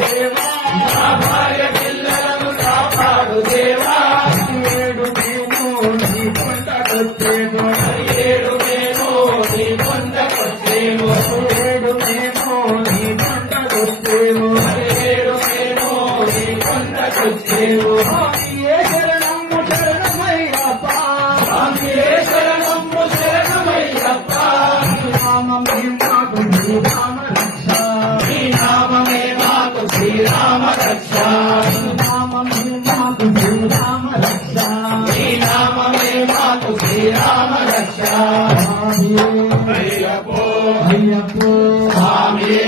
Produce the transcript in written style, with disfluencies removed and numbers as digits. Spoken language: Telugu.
దేవా నా భార్య పిల్లలను కాపాడు దేవా ఏడు మేము నీ కొండకొచ్చేము ఏడు మేము నీ కొండకొచ్చేము ఏడు మేము నీ కొండకొచ్చేము ఏడు మేము నీ కొండకొచ్చేము ఏ శరణము శరణమయ్యప్ప ఏ శరణము శరణమయ్యప్ప నామమే మాకు నీ నామ రక్ష నీ నామమే మాకు శ్రీరామ రక్ష నామమే మాకు శ్రీరామ రక్ష నీ నామమే మాకు శ్రీరామ రక్ష అయ్యప్పో అయ్యప్పో స్వామి